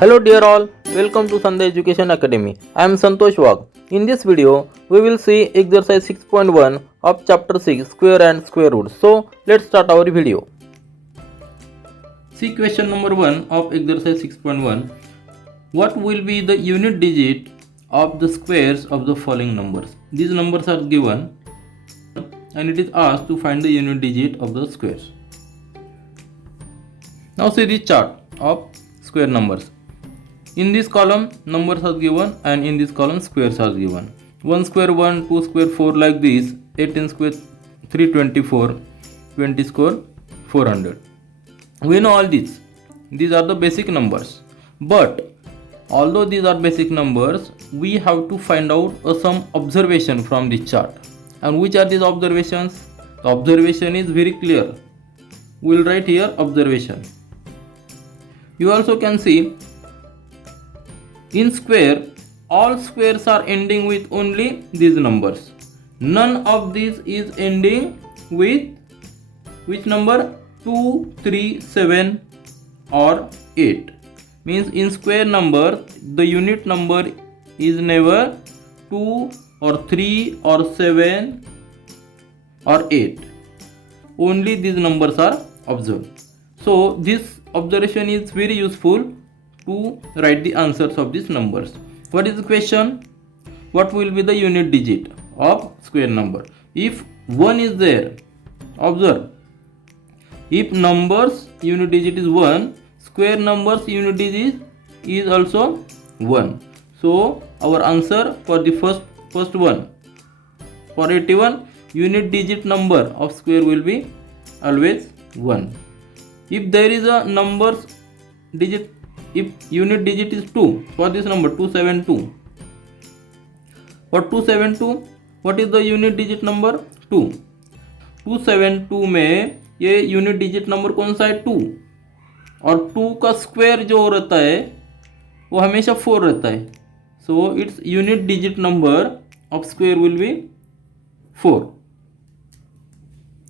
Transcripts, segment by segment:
Hello dear all, welcome to Sunday Education Academy. I am Santosh Wagh. In this video, we will see exercise 6.1 of chapter 6 square and square root. So, let's start our video. See question number 1 of exercise 6.1. What will be the unit digit of the squares of the following numbers? These numbers are given and it is asked to find the unit digit of the squares. Now see the chart of square numbers. In this column numbers are given and in this column squares are given. 1 square 1, 2 square 4 like this, 18 square 324, 20 square 400. We know all these. These are the basic numbers. But although these are basic numbers, we have to find out some observation from this chart. And which are these observations? The observation is very clear. We will write here observation. You also can see in square, all squares are ending with only these numbers. None of these is ending with which number? 2, 3, 7 or 8. Means in square number, the unit number is never 2 or 3 or 7 or 8. Only these numbers are observed. So this observation is very useful to write the answers of these numbers. What is the question? What will be the unit digit of square number? If 1 is there, observe. If numbers unit digit is 1, square numbers unit digit is also 1. So our answer for the first one, for 81, unit digit number of square will be always 1. If there is a numbers digit, if unit digit is 2, for this number 272, for 272, what is the unit digit number? 2. 272 में ये unit digit number कौन सा है? 2. और 2 का square जो रहता है वो हमेशा 4 रहता है. So its unit digit number of square will be 4.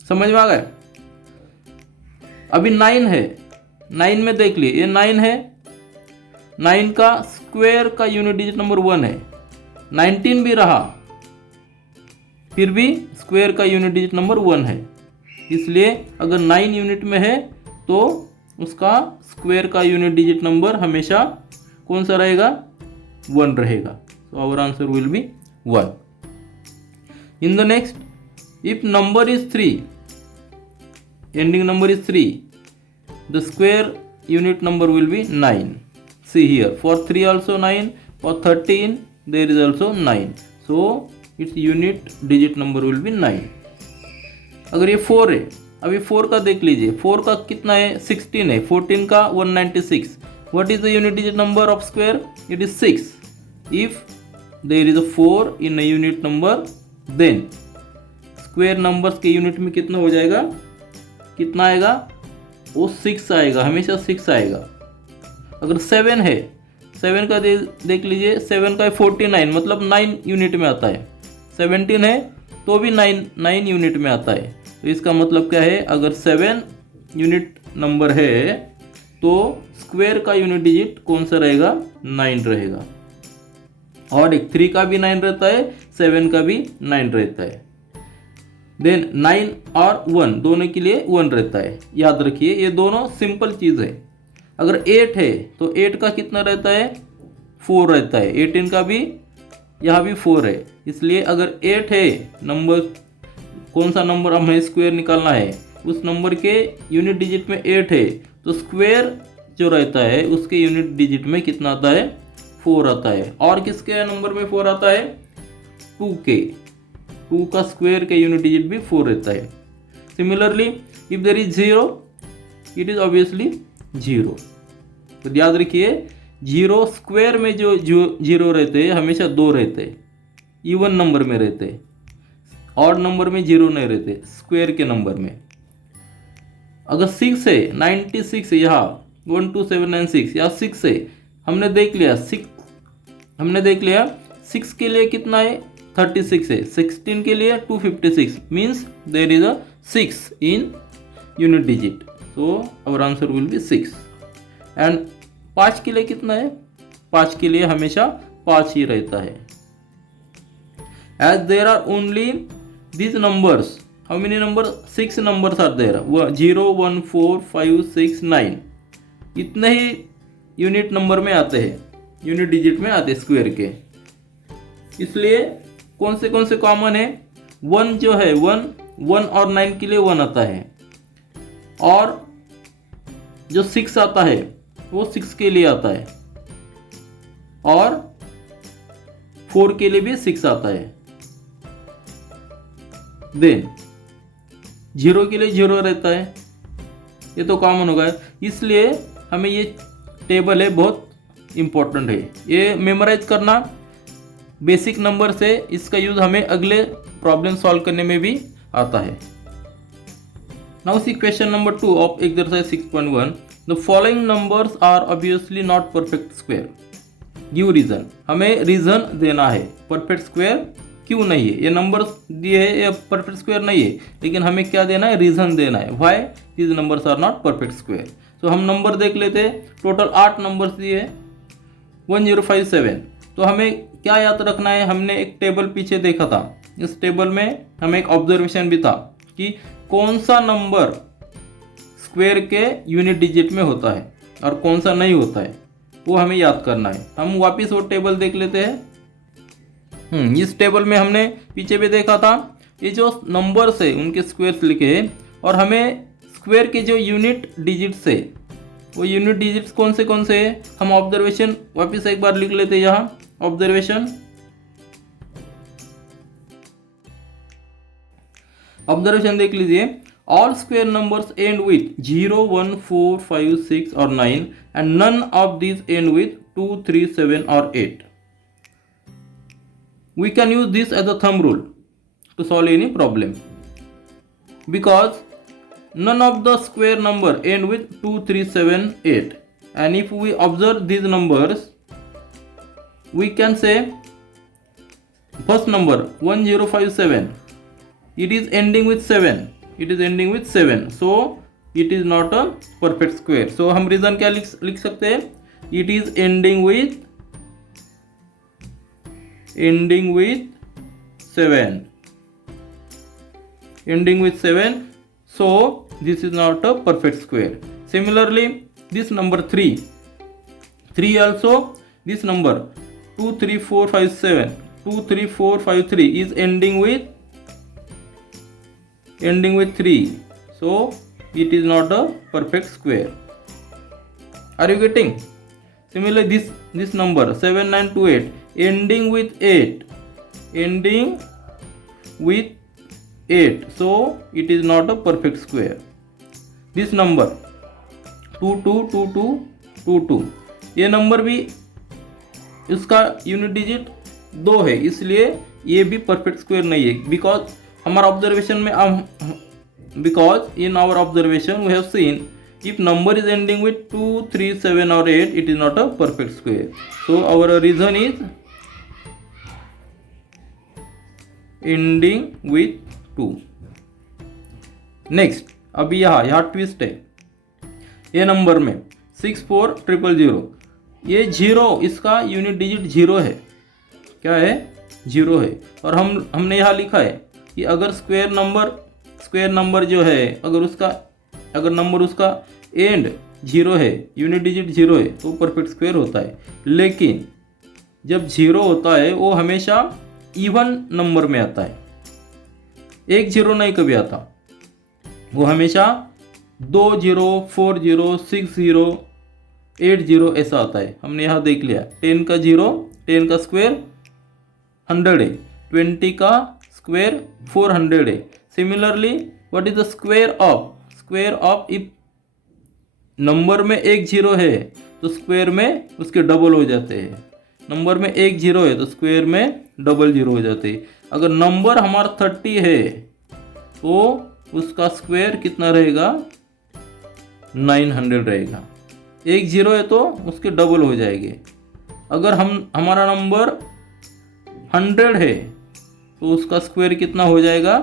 समझ में आ गया? अभी 9 है. 9 में देख लिए, ये 9 है. 9 का स्क्वायर का यूनिट डिजिट नंबर 1 है. 19 भी रहा, फिर भी स्क्वायर का यूनिट डिजिट नंबर 1 है. इसलिए अगर 9 यूनिट में है तो उसका स्क्वायर का यूनिट डिजिट नंबर हमेशा कौन सा रहेगा? 1 रहेगा. So our answer will be 1. In the next, if number is 3, ending number is 3, the square unit number will be 9. See here, for 3 also 9, for 13 there is also 9. So its unit digit number will be 9. अगर ये 4 है, अभी 4 का देख लीजिए. 4 का कितना है? 16 है. 14 का 196. What is the unit digit number of square? It is 6. If there is a 4 in a unit number, then square numbers के यूनिट में कितना हो जाएगा? कितना आएगा? वो 6 आएगा, हमेशा 6 आएगा. अगर 7 है, 7 का देख लीजिए. 7 का 49 मतलब 9 यूनिट में आता है. 17 है तो भी 9 यूनिट में आता है. तो इसका मतलब क्या है? अगर 7 यूनिट नंबर है तो स्क्वायर का यूनिट डिजिट कौन सा रहेगा? 9 रहेगा. और एक 3 का भी 9 रहता है, 7 का भी 9 रहता है. देन 9 और 1 दोनों के लिए 1 रहता है. याद रखिए, ये दोनों सिंपल चीज़ है. अगर 8 है तो 8 का कितना रहता है? 4 रहता है. 18 का भी यहाँ भी 4 है. इसलिए अगर 8 है, नंबर कौन सा नंबर हमें स्क्वायर निकालना है, उस नंबर के यूनिट डिजिट में 8 है तो स्क्वायर जो रहता है उसके यूनिट डिजिट में कितना आता है? 4 आता है. और किसके नंबर में 4 आता है? 2 के. 2 का स्क्वायर के यूनिट डिजिट भी 4 रहता है. Similarly if there is 0, it is obviously 0. तो याद रखिए, 0 स्क्वायर में जो 0 रहते हैं हमेशा 2 रहते हैं, इवन नंबर में रहते हैं. ऑड नंबर में 0 नहीं रहते स्क्वायर के नंबर में. अगर 6 है, 96 है, यहाँ 12796, यहाँ 6 है, हमने देख लिया 6 के लिए कितना है? 36 है. 16 के लिए 256 means there is a 6 in unit digit. So our answer will be 6. And 5 के लिए कितना है? 5 के लिए हमेशा 5 ही रहता है। As there are only these numbers, how many number? 6 numbers are there, 0 1 4 5 6 9, इतने ही यूनिट नंबर में आते हैं, यूनिट डिजिट में आते हैं स्क्वायर के। इसलिए कौन से कॉमन है? 1 जो है 1 और 9 के लिए 1 आता है, और जो 6 आता है वो 6 के लिए आता है, और 4 के लिए भी 6 आता है। देन 0 के लिए 0 रहता है, ये तो कॉमन होगा। इसलिए हमें ये टेबल है बहुत इम्पोर्टेंट है, ये मेमोराइज करना बेसिक नंबर से। इसका यूज हमें अगले प्रॉब्लम सॉल्व करने में भी आता है। Now see question number 2 of exercise 6.1, the following numbers are obviously not perfect square, give reason. हमें रीजन देना है परफेक्ट स्क्वायर क्यों नहीं है। ये नंबर्स दिए है, ये परफेक्ट स्क्वायर नहीं है, लेकिन हमें क्या देना है? रीजन देना है, why these numbers are not perfect square. तो हम नंबर देख लेते हैं। टोटल 8 नंबर्स दिए है, 1057। तो हमें क्या याद रखना है? हमने एक टेबल पीछे देखा था, इस टेबल में हमें एक ऑब्जर्वेशन भी था कि कौन सा नंबर स्क्वायर के यूनिट डिजिट में होता है और कौन सा नहीं होता है, वो हमें याद करना है। हम वापस वो टेबल देख लेते हैं। इस टेबल में हमने पीछे भी देखा था, ये जो नंबर्स है उनके स्क्वायर्स लिखे हैं, और हमें स्क्वायर के जो यूनिट डिजिट्स है वो यूनिट डिजिट्स कौन से है, हम ऑब्जर्वेशन वापस एक बार लिख लेते हैं। यहाँ ऑब्जर्वेशन देख लीजिए। All square numbers end with 0 1 4 5 6 और 9 end none of these end with 2 3 7 और 8। We can use this as a thumb rule to solve any problem, because none of the square number end with 2 3 7 8, and if we observe these numbers we can say first number 1057, it is ending with 7, so it is not a perfect square। so हम reason क्या लिख सकते हैं? it is ending with 7, so this is not a perfect square। Similarly this number 3 also, this number 2 3 4 5 7 2 3 4 5 3 is ending with 3, so it is not a perfect square। are you getting? Similarly this number 7928 ending with 8, so it is not a perfect square। this number 222222, ये number भी इसका unit digit 2 है, इसलिए ये भी perfect square नहीं है। Because हमारा ऑब्जर्वेशन में because in our observation we have seen if number is ending with 2 3 7 or 8, it is not a perfect square। so our reason is ending with 2। Next अभी यहाँ ट्विस्ट है। ये number में 64000, ये 0, इसका यूनिट डिजिट 0 है। क्या है? 0 है। और हमने यहाँ लिखा है कि अगर स्क्वायर नंबर जो है, अगर नंबर उसका एंड 0 है, यूनिट डिजिट 0 है, तो परफेक्ट स्क्वायर होता है। लेकिन जब 0 होता है वो हमेशा इवन नंबर में आता है, 1 0 नहीं कभी आता, वो हमेशा 2 0 4 0 6 0 8 0 ऐसा आता है। हमने यहाँ देख लिया 10 का 0, 10 का स्क्वायर 100 है, 20 का स्क्वायर 400 है। Similarly what is the square of if number में 1 0 है तो स्क्वायर में उसके डबल हो जाते हैं। नंबर में 1 0 है तो स्क्वायर में डबल 0 हो जाते हैं। अगर नंबर हमारा 30 है तो उसका स्क्वायर कितना रहेगा? 900 रहेगा। 1 0 है तो उसके डबल हो जाएंगे। अगर हमारा नंबर 100 है तो उसका स्क्वायर कितना हो जाएगा?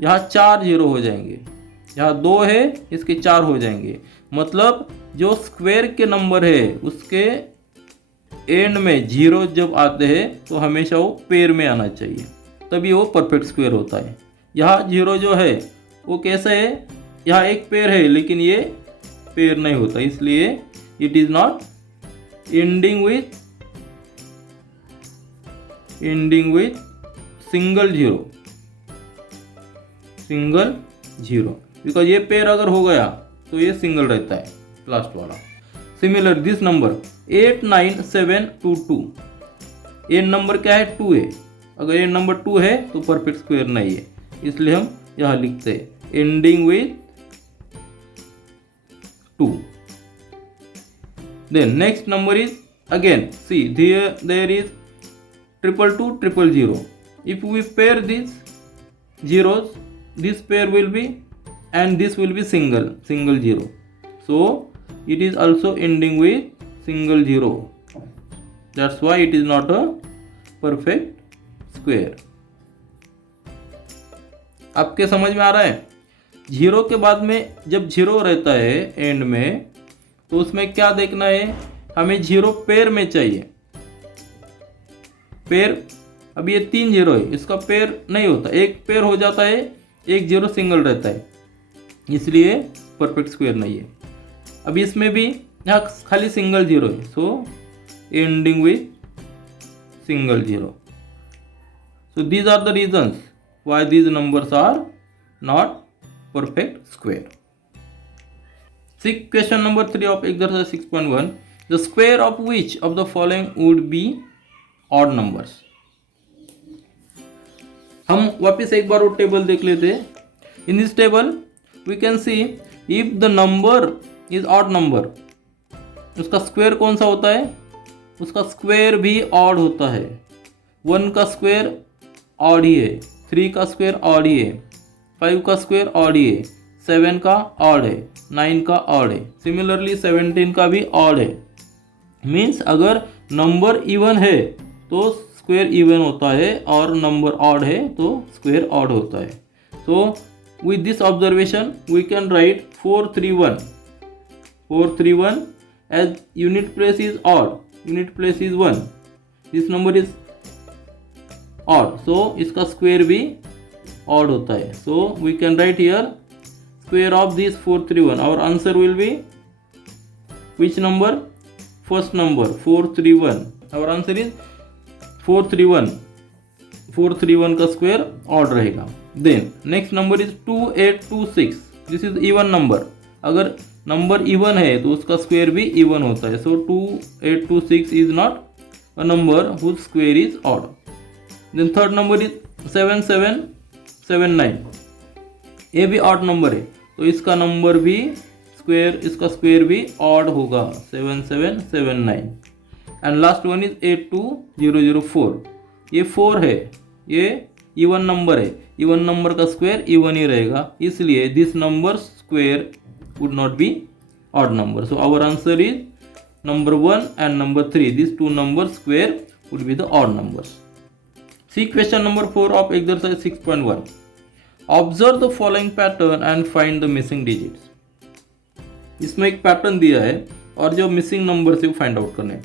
यहाँ 4 0 हो जाएंगे। यहाँ 2 है, इसके 4 हो जाएंगे। मतलब जो स्क्वायर के नंबर है उसके एंड में जीरो जब आते हैं तो हमेशा वो पेयर में आना चाहिए, तभी वो परफेक्ट स्क्वायर होता है। यहाँ जीरो जो है वो कैसा है, यहाँ एक पेयर है लेकिन ये पेयर नहीं होता, इसलिए it is not ending with single zero, because ये पेयर अगर हो गया तो ये सिंगल रहता है लास्ट वाला। सिमिलर दिस नंबर 89722, ये नंबर क्या है 2 है, अगर ये नंबर 2 है तो परफेक्ट स्क्वायर नहीं है, इसलिए हम यहाँ लिखते हैं ending with 2। Then next number is again see there is 22200। if we pair these zeros, this pair will be and this will be single zero, so it is also ending with single zero, that's why it is not a perfect square। आपके समझ में आ रहा है? Zero के बाद में जब zero रहता है एंड में तो उसमें क्या देखना है, हमें जीरो पेयर में चाहिए। पेयर अभी ये 3 जीरो है, इसका पेयर नहीं होता, एक पेयर हो जाता है, एक जीरो सिंगल रहता है, इसलिए परफेक्ट स्क्वायर नहीं है। अभी इसमें भी यहाँ खाली सिंगल जीरो है, so ending with single zero. So these are the reasons why these numbers are not perfect square. Question number 3 of exercise 6.1, the square of which of the following would be odd numbers. हम वापस एक बार वो table देख लेते हैं। In this table we can see if the number is odd number, उसका square कौन सा होता है, उसका स्क्वायर भी ऑड होता है। 1 का स्क्वायर ऑड ही है, 3 का स्क्वायर ऑड ही है, 5 का स्क्वायर ऑड ही है, 7 का ऑड है, 9 का ऑड है, सिमिलरली 17 का भी ऑड है। मीन्स अगर नंबर इवन है तो स्क्वायर इवन होता है और नंबर ऑड है तो स्क्वायर ऑड होता है। So with this observation we can write 431 as unit place is odd, unit place is 1, this number is odd, so इसका स्क्वायर भी ऑड होता है। So we can write here square of this 431, our answer will be which number, first number 431, our answer is 431 का square odd रहेगा। Then next number is 2826, this is even number, अगर number even है तो उसका square भी even होता है। So 2826 is not a number whose square is odd. Then third number is 7779, ये भी ऑड नंबर है तो इसका नंबर भी स्क्वायर, इसका स्क्वायर भी ऑड होगा 7779। एंड लास्ट वन इज 82004, ये 4 है, ये इवन नंबर है, इवन नंबर का स्क्वायर इवन ही रहेगा, इसलिए this number square would not be odd number. So our answer is number 1 and number 3, this 2 number square would be the odd numbers. See question number 4 of exercise 6.1, observe the following pattern and find the missing digits. इसमें एक pattern दिया है और जो missing number से वो find out करने हैं।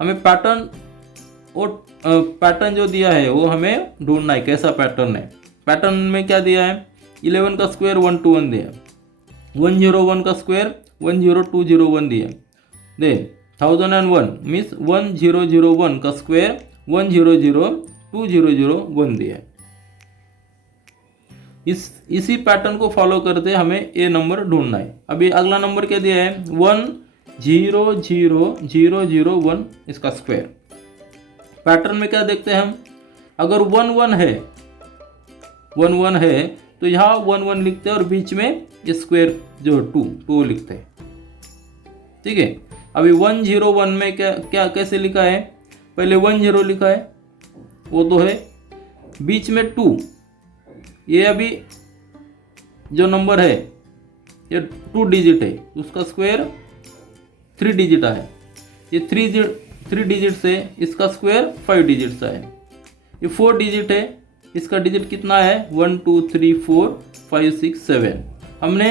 हमें पैटर्न जो दिया है वो हमें ढूंढना है, कैसा पैटर्न है। पैटर्न में क्या दिया है, 11 का स्क्वायर 121 दिया, 101 का स्क्वायर 10201 दिया, देन 1001 मीन्स 1001 का स्क्वायर 100201 दिया। इसी पैटर्न को फॉलो करते हमें ये नंबर ढूंढना है। अभी अगला नंबर क्या दिया है, 100001 इसका स्क्वायर। पैटर्न में क्या देखते हैं हम, अगर 11 है तो यहाँ 11 लिखते हैं और बीच में स्क्वायर जो 2 लिखते हैं, ठीक है। अभी 101 में क्या कैसे लिखा है, पहले 10 लिखा है, वो तो है, बीच में 2, ये अभी जो नंबर है ये 2 डिजिट है, उसका स्क्वायर 3 डिजिट है, ये 3 डिजिट से इसका स्क्वायर 5 डिजिट सा है, ये 4 डिजिट है, इसका डिजिट कितना है 1 2 3 4 5 6 7। हमने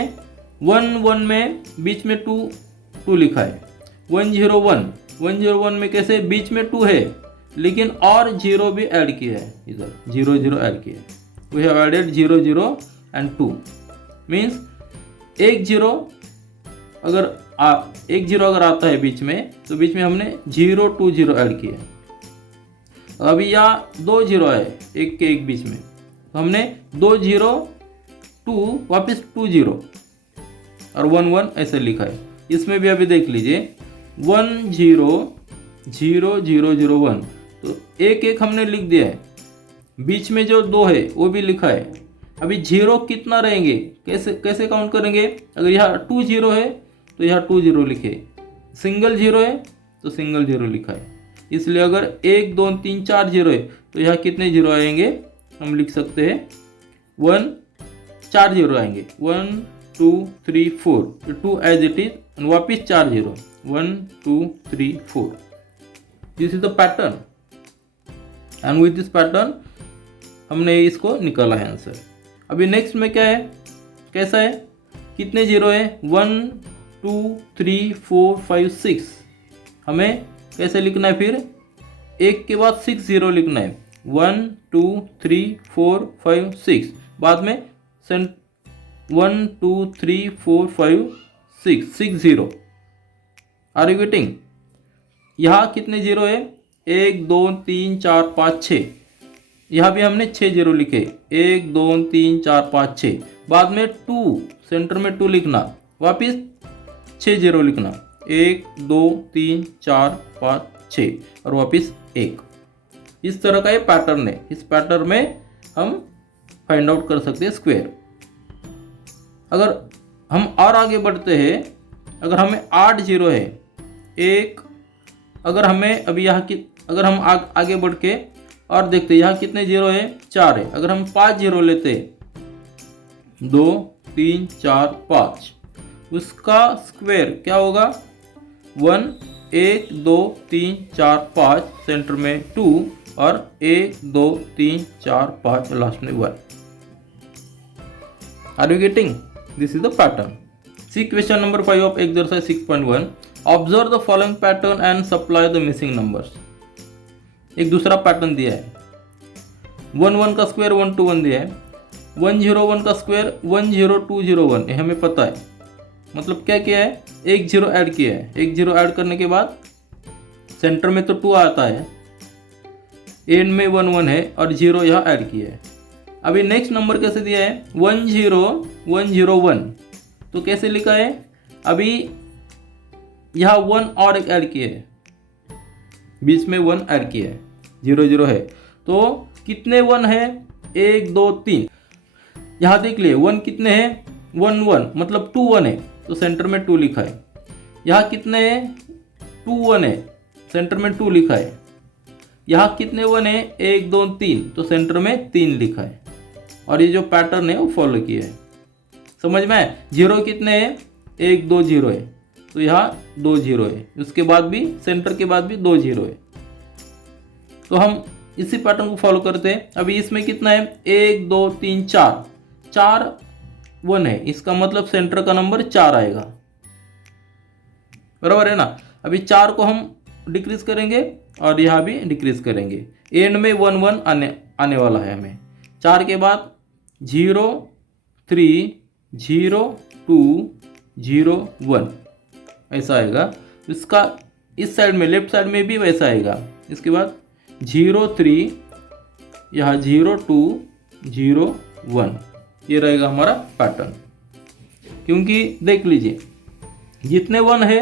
1 में बीच में 2 लिखा है। 101 में कैसे बीच में 2 है लेकिन और 0 भी ऐड किया है, इधर 0 ऐड किया है। We have added 0 and 2 means एक जीरो अगर आता है बीच में तो बीच में हमने 0 2 0 ऐड किया है। अभी यहाँ 2 0 है एक के एक बीच में, तो हमने 2 0 2 वापस 2 0 और 1 1 ऐसे लिखा है। इसमें भी अभी देख लीजिए 1 0 0 0 0 1, तो एक हमने लिख दिया है। बीच में जो 2 है वो भी लिखा है। अभी 0 कितना रहेंगे, कैसे काउंट करेंगे? अगर यहाँ 2 0 है तो यहाँ 2 0 लिखे, सिंगल 0 है तो सिंगल 0 लिखा है। इसलिए अगर 1 2 3 4 0 है तो यहाँ कितने 0 आएंगे? हम लिख सकते हैं 4 0 आएंगे। 1 2 3 4, 2 एज इट इज, वापिस 4 0, 1 2 3 4। This is the pattern and with this pattern हमने इसको निकाला है आंसर। अभी नेक्स्ट में क्या है, कैसा है, कितने 0 है? 1 2 3 4 5 6। हमें कैसे लिखना है फिर? एक के बाद 6 0 लिखना है। 1 2 3 4 5 6, बाद में 1 2 3 4 5 6 0। Are you getting? यहाँ कितने 0 है? 1 2 3 4 5 6। यहाँ भी हमने 6 0 लिखे, 1 2 3 4 5 6, बाद में 2 सेंटर में 2 लिखना, वापिस 6 0 लिखना, 1 2 3 4 5 6 और वापिस 1। इस तरह का ये पैटर्न है। इस पैटर्न में हम फाइंड आउट कर सकते हैं स्क्वायर। अगर हम और आगे बढ़ते हैं, अगर हमें 8 0 है, एक, अगर हमें अभी यहाँ की, अगर हम आगे बढ़ के और देखते हैं यहाँ कितने 0 है? 4 है। अगर हम 5 0 लेते, 2 3 4 5, उसका स्क्वायर क्या होगा? 1 1 2 3 4 5, सेंटर में 2 और 1 2 3 4 5 लास्ट में 1। Are you getting? This is the pattern. See question number 5 of exercise 6.1। Observe the following pattern and supply the missing numbers. एक दूसरा पैटर्न दिया है। 1 1 का स्क्वायर 1 2 1 दिया है। 1 0 1 का स्क्वायर 1 0 2 0 1, ये हमें पता है। मतलब क्या किया है? एक 0 ऐड किया है। एक 0 ऐड करने के बाद सेंटर में तो 2 आता है, एंड में 1 1 है और 0 यहाँ ऐड किया है। अभी नेक्स्ट नंबर कैसे दिया है? 1 0 1 0 1, तो कैसे लिखा है? अभी यहाँ 1 और एक ऐड किया है, बीच में 1 ऐड किया है, 0 0 है, तो कितने 1 है? 1 2 3। यहाँ देख लिए 1 कितने हैं? 1 1, मतलब 2 1 है तो सेंटर में 2 लिखा है। यहाँ कितने हैं? 2 1 है, सेंटर में 2 लिखा है। यहाँ कितने 1 है? 1 2 3, तो सेंटर में 3 लिखा है। और ये जो पैटर्न है वो फॉलो किया है। समझ में? 0 कितने हैं? 1 2 0 है, तो यहाँ 2 0 है, उसके बाद भी सेंटर के बाद भी 2 0 है। तो हम इसी पैटर्न को फॉलो करते हैं। अभी इसमें कितना है? 1 2 3 4, 4 1 है, इसका मतलब सेंटर का नंबर 4 आएगा, बराबर है ना? अभी 4 को हम डिक्रीज करेंगे और यहाँ भी डिक्रीज करेंगे, एंड में 1 1 आने वाला है हमें। 4 के बाद 0 3 0 2 0 1 ऐसा आएगा। इसका इस साइड में, लेफ्ट साइड में भी वैसा आएगा। इसके बाद 0 3, यहाँ 0 2 0 1, ये रहेगा हमारा पैटर्न। क्योंकि देख लीजिए जितने 1 है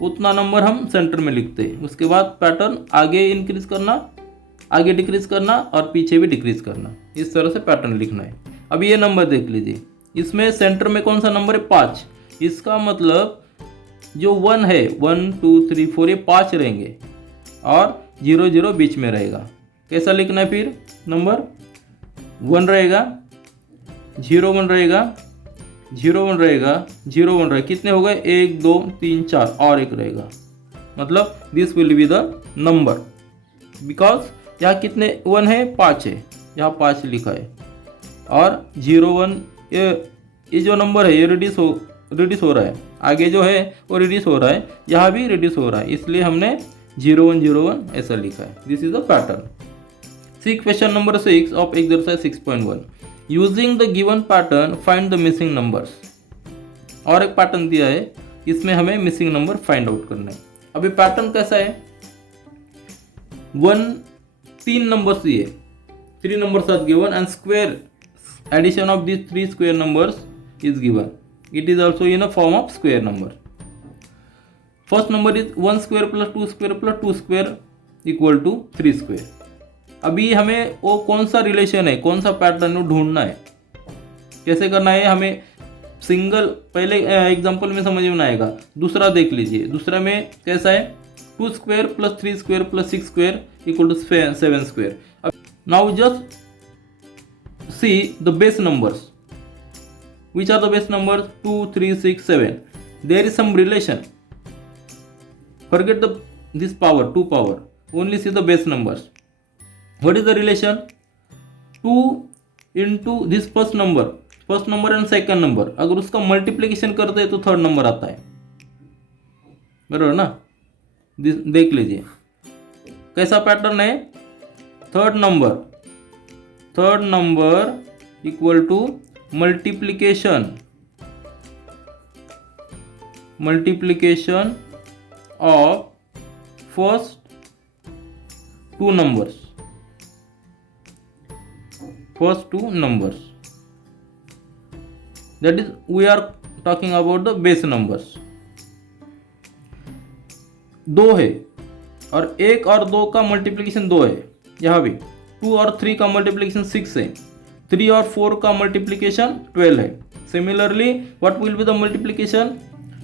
उतना नंबर हम सेंटर में लिखते हैं। उसके बाद पैटर्न आगे इंक्रीज करना, आगे डिक्रीज करना और पीछे भी डिक्रीज करना, इस तरह से पैटर्न लिखना है। अब ये नंबर देख लीजिए, इसमें सेंटर में कौन सा नंबर है? 5। इसका मतलब जो 1 है, 1 2 3 4, ये 5 रहेंगे और 0 0 बीच में रहेगा। कैसा लिखना है फिर? नंबर 1 रहेगा, 0 1 रहेगा, 0 1 रहेगा, 0 1 रहेगा। कितने हो गए? 1 2 3 4 और एक रहेगा। मतलब this will be the number, because यहाँ कितने 1 है? 5 है, यहाँ 5 लिखा है। और 0 1, ये जो नंबर है ये रिड्यूस रिड्यूस हो रहा है, आगे जो है वो रिड्यूस हो रहा है, यहाँ भी रिड्यूस हो रहा है, इसलिए हमने 0101 ऐसा लिखा है. This is the pattern. See question number 6 of exercise 6.1. Using the given pattern find the missing numbers. और एक पैटर्न दिया है, इसमें हमें मिसिंग नंबर फाइंड आउट करना है. अभी पैटर्न कैसा है, 3 नंबर्स दिए, 3 numbers are given and square addition of these 3 square numbers is given. It is also in a form of square number. First number is 1 square plus 2 square plus 2 square equal to 3 square. अभी हमें वो कौन सा relation है, कौन सा pattern ढूंढना है. कैसे करना है, हमें सिंगल पहले एग्जांपल में समझ में आएगा. दूसरा देख लीजिए, दूसरा में कैसा है, 2 square plus 3 square plus 6 square equal to 7 square. Now just see the base numbers. Which are the base numbers? 2, 3, 6, 7. There is some relation. Forget this power, 2 power. Only see the base numbers. What is the relation? 2 into this first number and second number. अगर उसका multiplication करते हैं तो third number आता है, बराबर ना. देख लीजिए कैसा पैटर्न है. Third number equal to multiplication of first 2 numbers. That is, we are talking about the base numbers. 2 है और 1 और 2 का मल्टीप्लिकेशन 2 है. यहाँ भी 2 और 3 का मल्टीप्लिकेशन 6 है. 3 और 4 का मल्टीप्लिकेशन 12 है. Similarly what will be the multiplication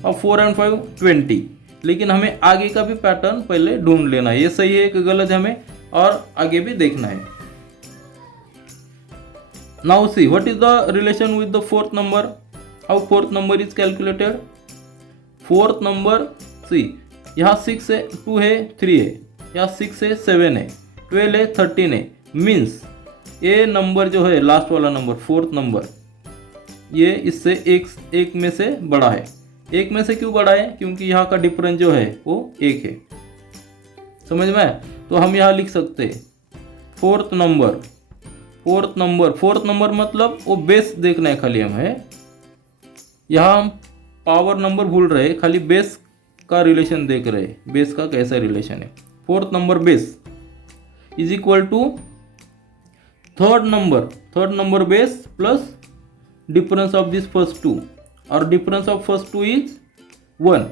of 4 and 5? 20. लेकिन हमें आगे का भी पैटर्न पहले ढूंढ लेना है, ये सही है कि गलत है हमें, और आगे भी देखना है. Now see what is the relation with the fourth number. How fourth number is calculated? Fourth number, see यहाँ 6 है, 2 है, 3 है, यहाँ 6 है, 7 है, 12 है, 13 है. मीन्स ये नंबर जो है लास्ट वाला नंबर, फोर्थ नंबर, ये इससे एक में से बड़ा है. एक में से क्यों बड़ा है? क्योंकि यहाँ का डिफरेंस जो है वो 1 है. समझ में? तो हम यहाँ लिख सकते हैं फोर्थ नंबर मतलब वो बेस देखना है खाली हमें. यहाँ हम पावर नंबर भूल रहे, खाली बेस का रिलेशन देख रहे, बेस का कैसा रिलेशन है. Fourth number base is equal to third number base plus difference of this first 2, और डिफरेंस ऑफ फर्स्ट 2 इज 1.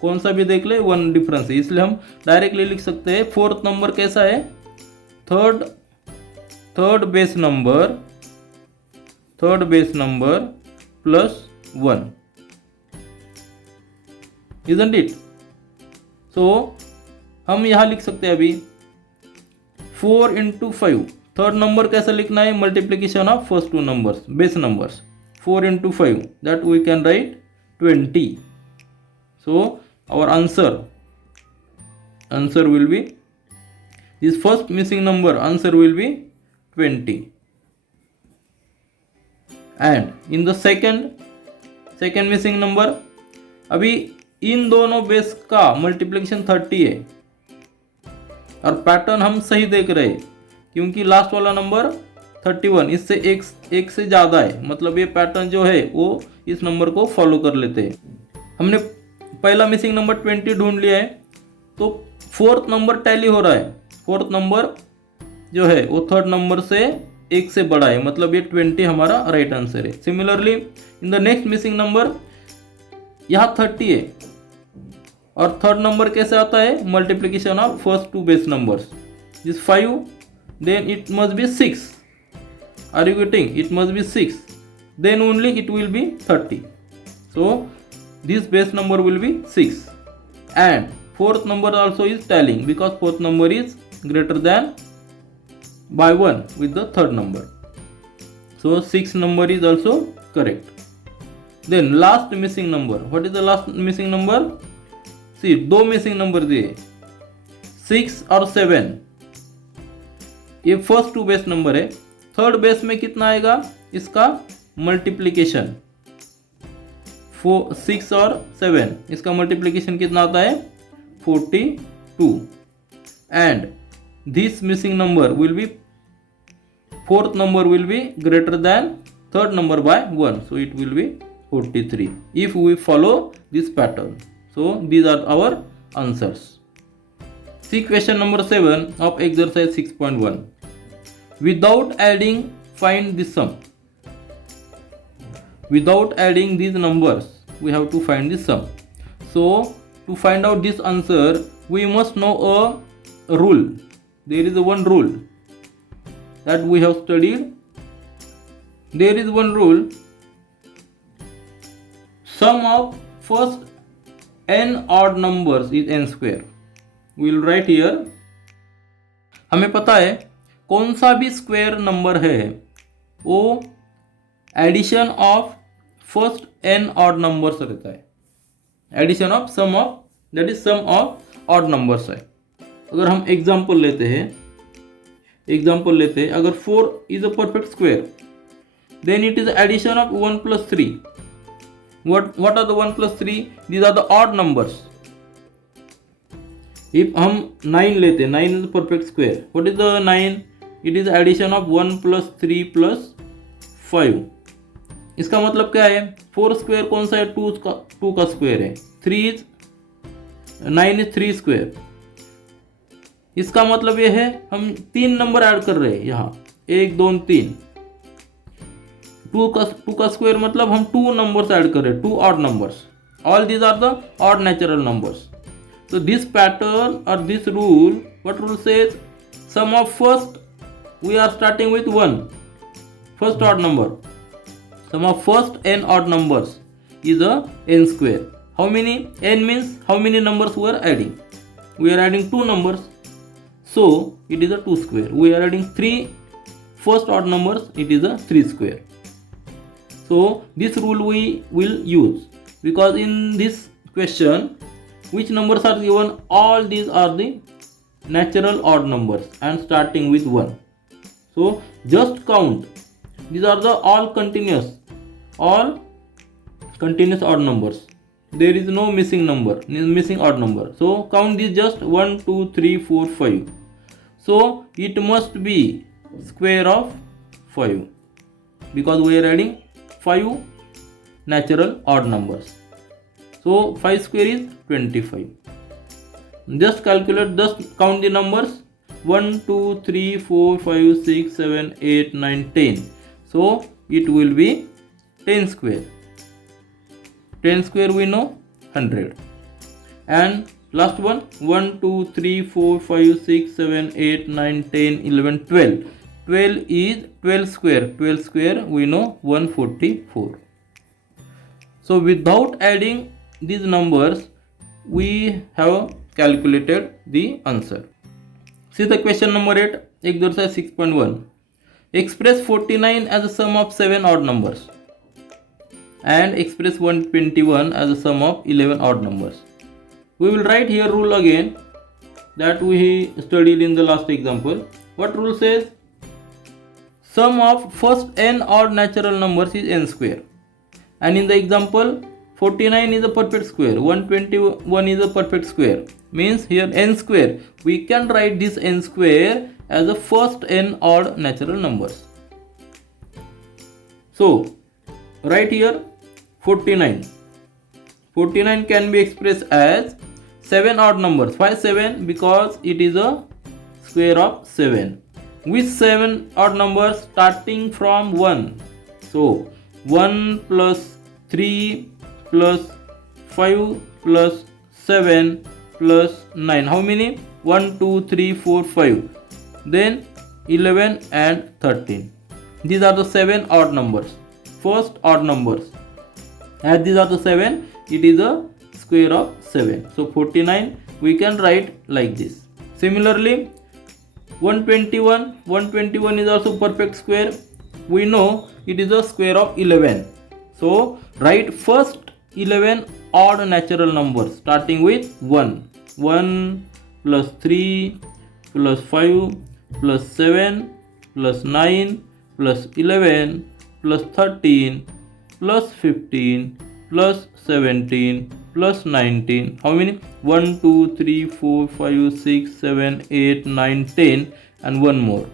कौन सा भी देख ले 1 डिफरेंस है, इसलिए हम डायरेक्टली लिख सकते हैं फोर्थ नंबर कैसा है, third base number plus 1. Isn't it? So हम यहाँ लिख सकते हैं अभी 4 into 5. थर्ड नंबर कैसा लिखना है, multiplication of first 2 numbers, base numbers. 4 into 5, that we can write 20. So our answer will be, this first missing number answer will be 20. And in the second missing number, अभी इन दोनों base का multiplication 30 है, और pattern हम सही देख रहे हैं क्योंकि लास्ट वाला नंबर 31 इससे एक से ज़्यादा है, मतलब ये पैटर्न जो है वो इस नंबर को फॉलो कर लेते हैं. हमने पहला मिसिंग नंबर 20 ढूंढ लिया है, तो फोर्थ नंबर टैली हो रहा है. फोर्थ नंबर जो है वो थर्ड नंबर से 1 से बड़ा है, मतलब ये 20 हमारा राइट आंसर है. Similarly in the next missing number यहाँ 30 है, और थर्ड नंबर कैसे आता है, multiplication of first 2 base numbers. This 5, then it must be 6. Are you getting? It must be 6, then only it will be 30. So this base number will be 6, and fourth number also is tallying because fourth number is greater than by 1 with the third number. So 6 number is also correct. Then last missing number. What is the last missing number? See, 2 missing number दिए, 6 और 7. ये first 2 base number है. Third base में कितना आएगा इसका multiplication, 6 और 7, इसका मल्टीप्लिकेशन कितना आता है 42, and this missing number will B, fourth number will be greater than third number by 1, so it will be 43 if we follow this pattern. So these are our answers. See question number 7 of exercise 6.1. Without adding, find the sum. Without adding these numbers, we have to find the sum. So to find out this answer, we must know a rule. There is one rule that we have studied. There is one rule. Sum of first n odd numbers is n square. We will write here. हमें पता है कौन सा भी square number है वो addition of first n odd numbers रहता है. Addition of sum of, that is sum of odd numbers है. अगर हम एग्जांपल लेते हैं, अगर 4 is a perfect square, then it is addition of 1 plus 3. What are the 1 plus 3? These are the odd numbers. If हम 9 लेते हैं, 9 is a perfect square. What is the 9? It is addition of 1 plus 3 plus 5. इसका मतलब क्या है? 4 square कौन सा है? 2 का स्क्वायर है. 9 is 3 स्क्वायर. इसका मतलब ये है हम 3 नंबर ऐड कर रहे हैं यहाँ, 1 2 3. 2 का स्क्वायर मतलब हम 2 नंबर्स ऐड कर रहे हैं, 2 odd numbers. All these are the odd natural numbers. So this pattern or this rule, what rule says? Sum of first, we are starting with 1, first odd number. Sum of first n odd numbers is a n square. How many? N means how many numbers we are adding. We are adding 2 numbers, so it is a 2 square. We are adding 3 first odd numbers, it is a 3 square. So this rule we will use, because in this question which numbers are given, all these are the natural odd numbers and starting with 1. So just count, these are the all continuous odd numbers. There is no missing odd number. So count these just 1 2 3 4 5. So it must be square of 5, because we are adding 5 natural odd numbers. So 5 square is 25. Just calculate, just count the numbers 1 2 3 4 5 6 7 8 9 10. So it will be 10 square. 10 square we know 100. And last one 1 2 3 4 5 6 7 8 9 10 11 12. 12 is 12 square. 12 square we know 144. So without adding these numbers, we have calculated the answer. See the question number 8, exercise 6.1. Express 49 as a sum of 7 odd numbers and express 121 as a sum of 11 odd numbers. We will write here rule again that we studied in the last example. What rule says? Sum of first n odd natural numbers is n square. And in the example, 49 is a perfect square, 121 is a perfect square. Means here n square, we can write this n square as the first n odd natural numbers. So right here 49. 49 can be expressed as 7 odd numbers. Why 7? Because it is a square of 7. With 7 odd numbers starting from 1. So 1 plus 3 plus 5 plus 7 plus 9. How many? 1 2 3 4 5. Then 11 and 13. These are the 7 odd numbers, first odd numbers. As these are the 7, it is a square of 7. So 49 we can write like this. Similarly 121 is also perfect square. We know it is a square of 11. So write first 11 odd natural numbers starting with 1. 1 plus 3 plus 5 plus 7 plus 9 plus 11 plus 13 plus 15 plus 17 plus 19. How many? 1, 2, 3, 4, 5, 6, 7, 8, 9, 10 and one more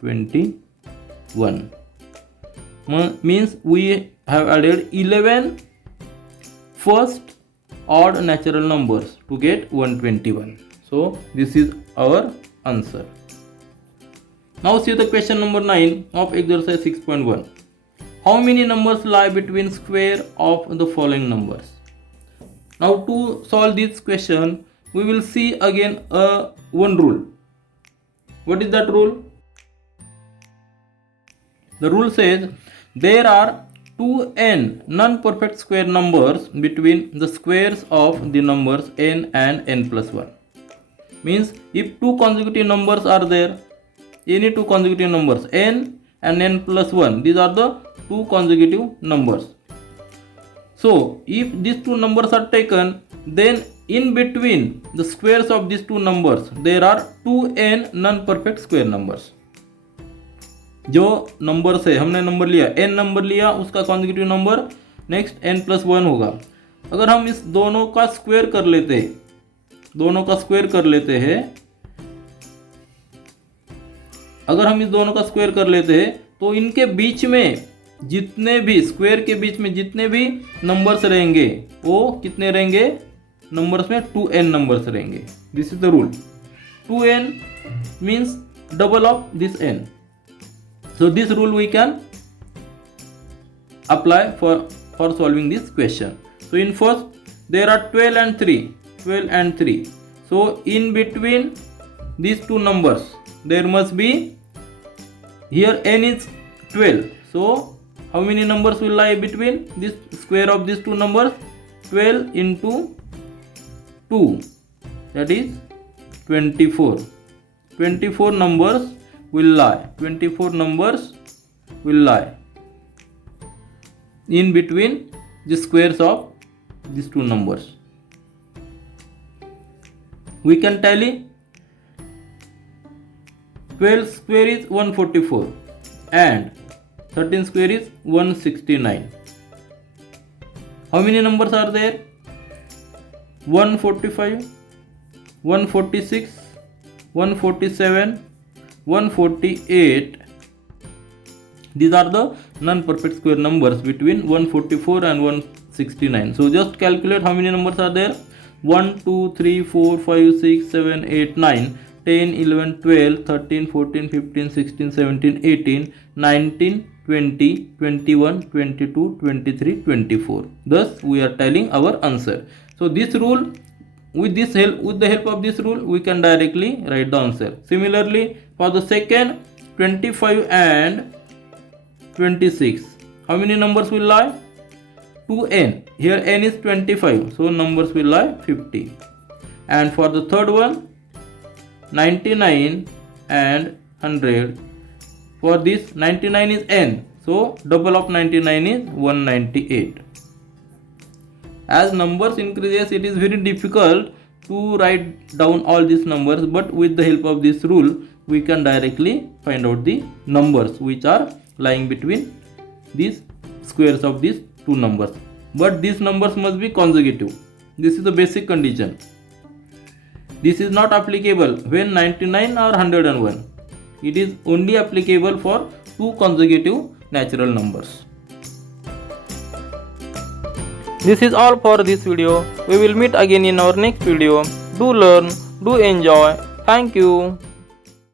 21. Means we have added 11 first odd natural numbers to get 121. So this is our answer. Now see the question number 9 of exercise 6.1. How many numbers lie between square of the following numbers? Now to solve this question, we will see again one rule. What is that rule? The rule says there are 2n non-perfect square numbers between the squares of the numbers n and n plus 1. Means if two consecutive numbers are there, any two consecutive numbers n and n plus 1, these are the two consecutive numbers. So if these two numbers are taken, then in between the squares of these two numbers there are 2n non-perfect square numbers. जो number से हमने number लिया n number लिया, उसका consecutive number next n plus 1 होगा. अगर हम इस दोनों का स्क्वायर कर लेते हैं, अगर हम इस दोनों का स्क्वायर कर लेते हैं तो इनके बीच में जितने भी स्क्वायर के बीच में जितने भी नंबर्स रहेंगे वो कितने रहेंगे? नंबर्स में 2n नंबर्स रहेंगे. This is the rule. 2n means double of this n. So this rule we can apply for solving this question. So in first there are 12 and 3. So in between these two numbers there must be, here n is 12. So how many numbers will lie between this square of these two numbers? 12 into 2, that is 24. 24 numbers will lie. 24 numbers will lie in between the squares of these two numbers. We can tally. 12 square is 144 and 13 square is 169. How many numbers are there? 145, 146, 147, 148. These are the non-perfect square numbers between 144 and 169. So just calculate how many numbers are there. 1, 2, 3, 4, 5, 6, 7, 8, 9, 10, 11, 12, 13, 14, 15, 16, 17, 18, 19, 20, 21, 22, 23, 24. Thus we are telling our answer. So this rule, with the help of this rule, we can directly write the answer. Similarly, for the second, 25 and 26, how many numbers will lie? 2n. Here n is 25, so numbers will lie 50. And for the third one, 99 and 100. For this, 99 is n, so double of 99 is 198. As numbers increases, it is very difficult to write down all these numbers, but with the help of this rule, we can directly find out the numbers which are lying between these squares of these two numbers. But these numbers must be consecutive. This is the basic condition. This is not applicable when 99 or 101. It is only applicable for two consecutive natural numbers. This is all for this video. We will meet again in our next video. Do learn, do enjoy. Thank you.